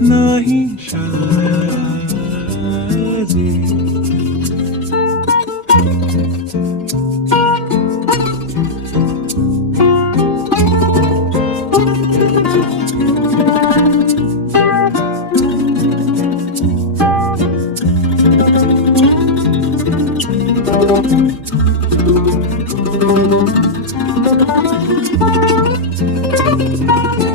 নাহি সাজে তাই